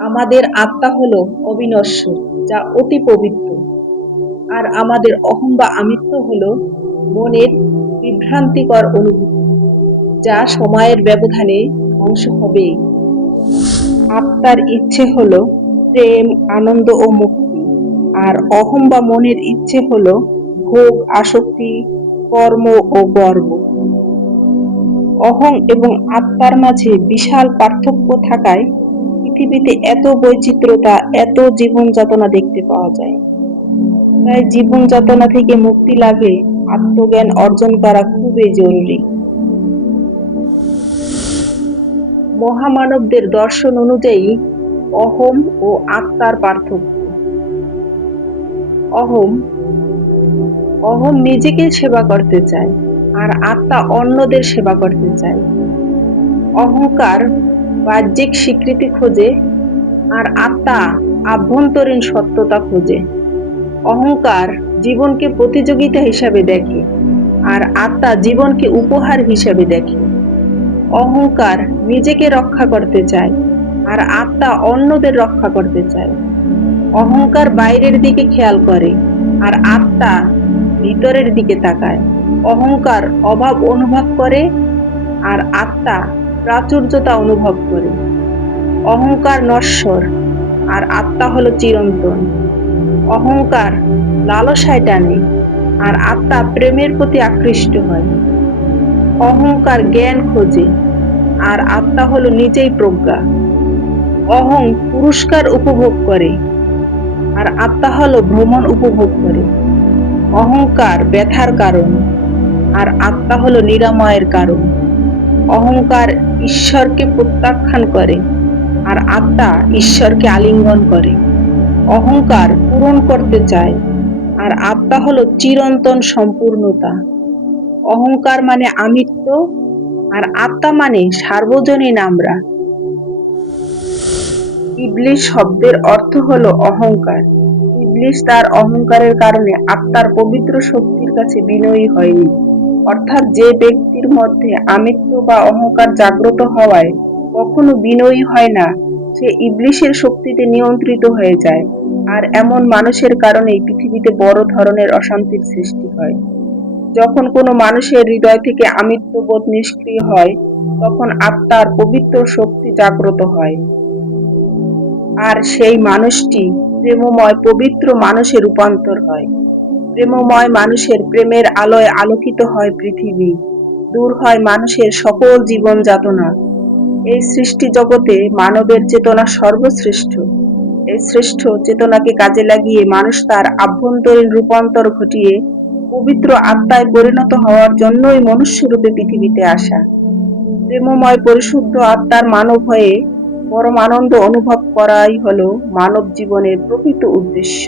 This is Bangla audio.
আমাদের আত্মা হলো অবিনশ্বর, যা অতি পবিত্র। আর আমাদের অহং বা আমিত্ব হলো মনের বিভ্রান্তিকর অনুভূতি, যা সময়ের ব্যবধানে ধ্বংস হবে। আত্মার ইচ্ছে হলো প্রেম, আনন্দ ও মুক্তি, আর অহং বা মনের ইচ্ছে হলো ভোগ, আসক্তি, কর্ম ও গর্ব। অহং এবং আত্মার মাঝে বিশাল পার্থক্য থাকায় পৃথিবীতে এত বৈচিত্র্যতা, এত জীবন যাতনা দেখতে পাওয়া যায়। তাই জীবন যাতনা থেকে মুক্তি লাভে আত্মজ্ঞান অর্জন করা খুবই জরুরি। মহামানবদের দর্শন অনুযায়ী অহম ও আত্মার পার্থক্য। অহম অহম নিজেকে সেবা করতে চায় আর আত্মা অন্যদের সেবা করতে চায়। অহংকার বাহ্যিক স্বীকৃতি খোঁজে আর আত্মা আভ্যন্তরীণ সত্যতা খোঁজে। অহংকার জীবনকে প্রতিযোগিতা হিসাবে দেখে আর আত্মা জীবনকে উপহার হিসাবে দেখে। অহংকার নিজেকে রক্ষা করতে চায় আর আত্মা অন্যদের রক্ষা করতে চায়। অহংকার বাইরের দিকে খেয়াল করে আর আত্মা ভিতরের দিকে তাকায়। অহংকার অভাব অনুভব করে আর আত্মা প্রাচুর্যতা অনুভব করে। অহংকার নশ্বর, আর আত্মা হলো চিরন্তন। অহংকার লালসায় টানে, আর আত্মা প্রেমের প্রতি আকৃষ্ট হয়। অহংকার জ্ঞান খোঁজে, আর আত্মা হলো নিজেই প্রজ্ঞা। অহং পুরস্কার উপভোগ করে, আর আত্মা হলো ভ্রমণ উপভোগ করে। অহংকার ব্যথার কারণ, আর আত্মা হলো নিরাময়ের কারণ। অহংকার ঈশ্বরকে প্রত্যাখ্যান করে আর আত্মা ঈশ্বরকে আলিঙ্গন করে। অহংকার পূরণ করতে চায় আর আত্মা হলো চিরন্তন সম্পূর্ণতা। অহংকার মানে আমিত্ব আর আত্মা মানে সার্বজনীন আমরা। ইবলিশ শব্দের অর্থ হলো অহংকার। ইবলিশ তার অহংকারের কারণে আত্মার পবিত্র শক্তির কাছে বিনয়ী হয়নি। অর্থাৎ যে ব্যক্তির মধ্যে আমিত্ব বা অহংকার জাগ্রত হওয়ায় কখনো বিনয়ী হয় না, সে ইবলিশের শক্তিতে নিয়ন্ত্রিত হয়ে যায়। আর এমন মানুষের কারণেই পৃথিবীতে বড় ধরনের অশান্তির সৃষ্টি হয়। যখন কোনো মানুষের হৃদয় থেকে আমিত্ববোধ নিষ্ক্রিয় হয়, তখন আত্মার পবিত্র শক্তি জাগ্রত হয়। আর সেই মানুষটি প্রেমময় পবিত্র মানুষে রূপান্তর হয়। প্রেমময় মানুষের প্রেমের আলোয় আলোকিত হয় পৃথিবী। দূর হয় মানুষের সকল জীবন যাতনা এই সৃষ্টি জগতে মানবের চেতনা সর্বশ্রেষ্ঠ। এই শ্রেষ্ঠ চেতনাকে কাজে লাগিয়ে মানুষ তার আভ্যন্তরীণ রূপান্তর ঘটিয়ে পবিত্র আত্মায় পরিণত হওয়ার জন্যই মনুষ্যরূপে পৃথিবীতে আসা। প্রেমময় পরিশুদ্ধ আত্মার মানব হয়ে পরম আনন্দ অনুভব করাই হলো মানব জীবনের প্রকৃত উদ্দেশ্য।